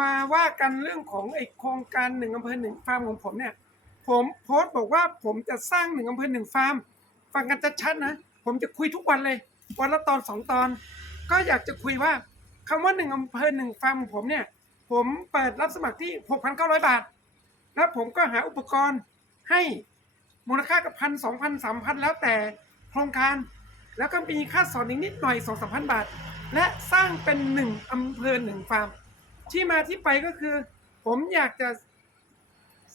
มาว่ากันเรื่องของไอโครงการหนึ่งอำเภอหนึ่งฟาร์มของผมเนี่ย ผมโพสต์บอกว่าผมจะสร้างหนึ่งอำเภอหนึ่งฟาร์มฟังกันชัดๆนะ ผมจะคุยทุกวันเลย วันละตอนสองตอน ก็อยากจะคุยว่าคำว่าหนึ่งอำเภอหนึ่งฟาร์มของผมเนี่ย ผมเปิดรับสมัครที่ 6,900 บาท แล้วผมก็หาอุปกรณ์ให้มูลค่ากับพันสองพันสามพันแล้วแต่โครงการ แล้วก็มีค่าสอนอีกนิดหน่อยสองสามพันบาท และสร้างเป็นหนึ่งอำเภอหนึ่งฟาร์ม ที่มาที่ไปก็คือ ผมอยากจะ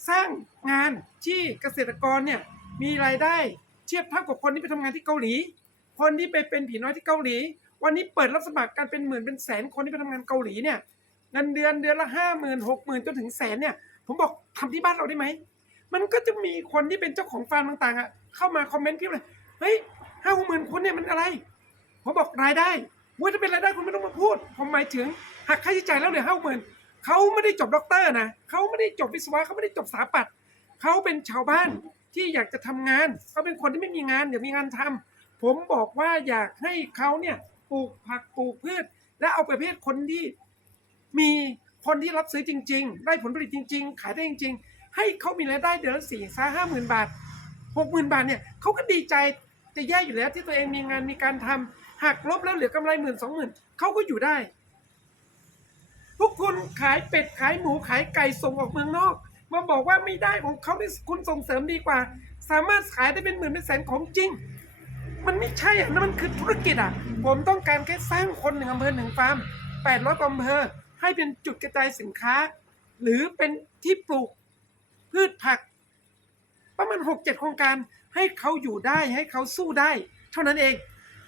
สร้างงานที่เกษตรกรเนี่ยมีรายได้เทียบเท่ากับคนที่ไปทำงานที่เกาหลี คนที่ไปเป็นผีน้อยที่เกาหลี วันนี้เปิดรับสมัครกันเป็นหมื่นเป็นแสนคนที่ไปทำงานเกาหลีเนี่ยเงินเดือนเดือนละห้าหมื่นหกหมื่นจนถึงแสนเนี่ยผมบอกทำที่บ้านเราได้ไหมมันก็จะมีคนที่เป็นเจ้าของฟาร์มต่างๆอะเข้ามาคอมเมนต์เพียบเลยเฮ้ยห้าหมื่นคนเนี่ยมันอะไรผมบอกรายได้ว่าจะเป็นรายได้คุณไม่ต้องมาพูด ผมหมายถึง หักค่าใช้จ่ายแล้วเหลือห้าหมื่นเขาไม่ได้จบด็อกเตอร์นะเขาไม่ได้จบวิศวะเขาไม่ได้จบสถาปัตย์เขาเป็นชาวบ้านที่อยากจะทำงานเขาเป็นคนที่ไม่มีงานอยากมีงานทำผมบอกว่าอยากให้เขาเนี่ยปลูกผักปลูกพืช และเอาประเภทคนที่มีคนที่รับซื้อจริง ๆ ได้ผลผลิตจริง ๆ ขายได้จริง ๆ ให้เขามีรายได้เดือนละสี่ห้าหมื่นบาทหกหมื่นบาทเนี่ยเขาก็ดีใจจะแย่อยู่แล้วที่ตัวเองมีงานมีการทำหักลบแล้วเหลือกำไรหมื่นสองหมื่นเขาก็อยู่ได้ พวกคุณขายเป็ดขายหมูขายไก่ส่งออกเมืองนอก มาบอกว่าไม่ได้ของเขาที่คุณส่งเสริมดีกว่า สามารถขายได้เป็นหมื่นเป็นแสนของจริง มันไม่ใช่อะนั่นมันคือธุรกิจอะ ผมต้องการแค่สร้างคนหนึ่งอำเภอหนึ่งฟาร์มแปดร้อยอำเภอให้เป็นจุดกระจายสินค้า หรือเป็นที่ปลูกพืชผัก ประมาณหกเจ็ดโครงการให้เขาอยู่ได้ให้เขาสู้ได้ เท่านั้นเอง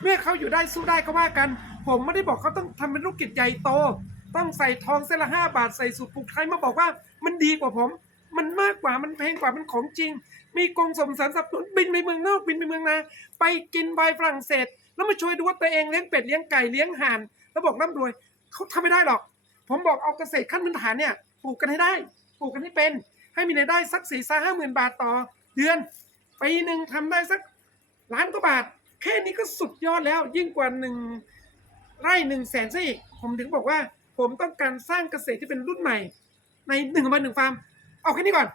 เมื่อเขาอยู่ได้สู้ได้ก็ว่ากัน ผมไม่ได้บอกเขาต้องทำเป็นธุรกิจใหญ่โต ต้องใส่ทองเส้นละห้าบาทใส่สูตรปลูกไทยมาบอกว่ามันดีกว่าผม มันมากกว่ามันแพงกว่ามันของจริง มีกองสมสารสนับสนุนบินไปเมืองนอกบินไปเมืองนาไปกินไวน์ฝรั่งเศส แล้วมาช่วยดูว่าตัวเองเลี้ยงเป็ดเลี้ยงไก่เลี้ยงห่านแล้วบอกร่ำรวยเขาทำไม่ได้หรอก ผมบอกเอาเกษตรขั้นพื้นฐานเนี่ยปลูกกันให้ได้ปลูกกันให้เป็น ให้มีรายได้สักสี่สห้าหมื่นบาทต่อ เดือนปีหนึ่งทำได้สักล้านกว่าบาท แค่นี้ก็สุดยอดแล้วยิ่งกว่าหนึ่งไร่หนึ่งแสนซะอีก ผมถึงบอกว่า ผมต้องการสร้างเกษตรที่เป็นรุ่นใหม่ ในหนึ่งวันหนึ่งฟาร์ม เอาแค่นี้ก่อน